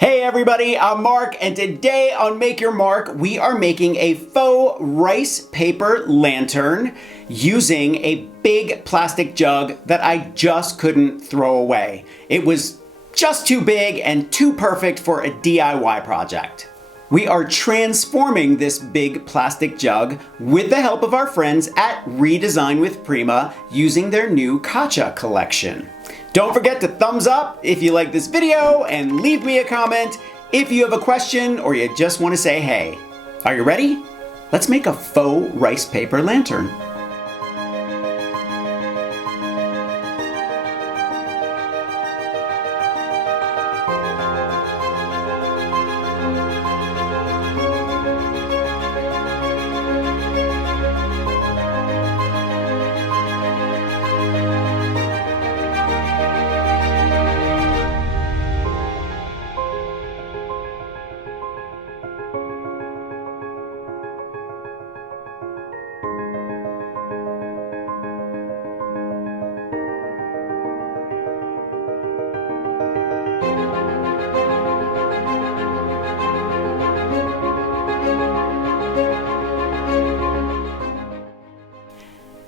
Hey everybody, I'm Mark, and today on Make Your Mark, we are making a faux rice paper lantern using a big plastic jug that I just couldn't throw away. It was just too big and too perfect for a DIY project. We are transforming this big plastic jug with the help of our friends at Redesign with Prima using their new Kacha collection. Don't forget to thumbs up if you like this video and leave me a comment if you have a question or you just want to say hey. Are you ready? Let's make a faux rice paper lantern.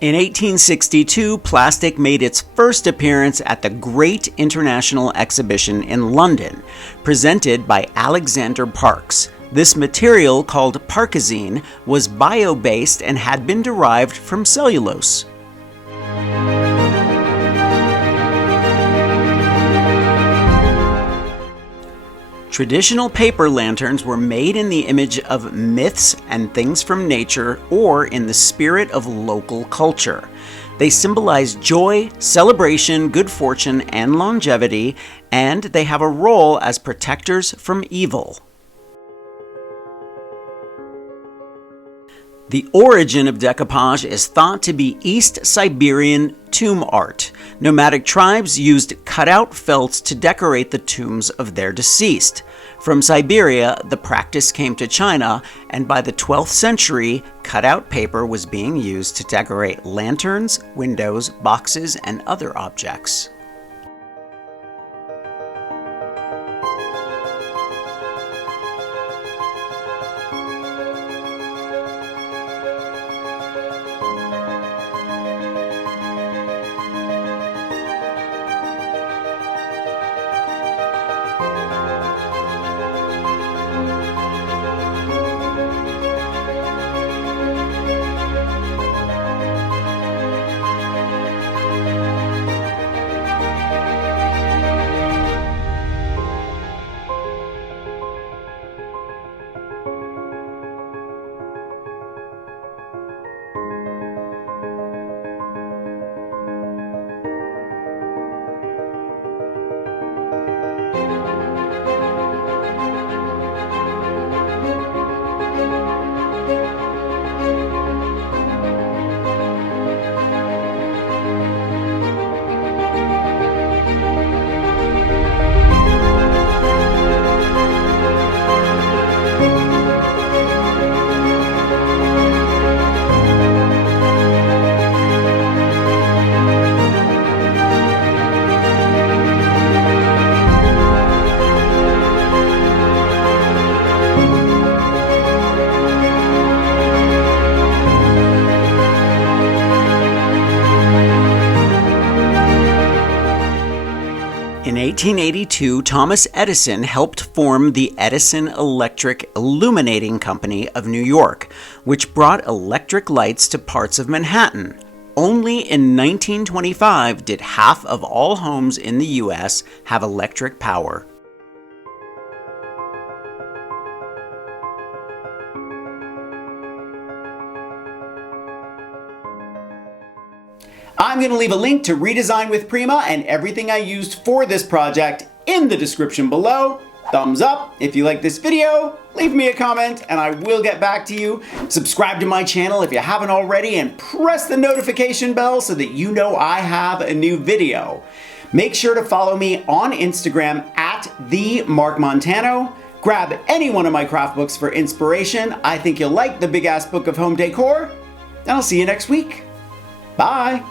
In 1862, plastic made its first appearance at the Great International Exhibition in London, presented by Alexander Parkes. This material, called Parkezine, was bio-based and had been derived from cellulose. Traditional paper lanterns were made in the image of myths and things from nature or in the spirit of local culture. They symbolize joy, celebration, good fortune, and longevity, and they have a role as protectors from evil. The origin of decoupage is thought to be East Siberian tomb art. Nomadic tribes used cut-out felts to decorate the tombs of their deceased. From Siberia, the practice came to China, and by the 12th century, cut-out paper was being used to decorate lanterns, windows, boxes, and other objects. In 1882, Thomas Edison helped form the Edison Electric Illuminating Company of New York, which brought electric lights to parts of Manhattan. Only in 1925 did half of all homes in the U.S. have electric power. I'm going to leave a link to Redesign with Prima and everything I used for this project in the description below. Thumbs up if you like this video, leave me a comment, and I will get back to you. Subscribe to my channel if you haven't already, and press the notification bell so that you know I have a new video. Make sure to follow me on Instagram at Mark Montano. Grab any one of my craft books for inspiration. I think you'll like the Big Ass Book of Home Decor, and I'll see you next week. Bye!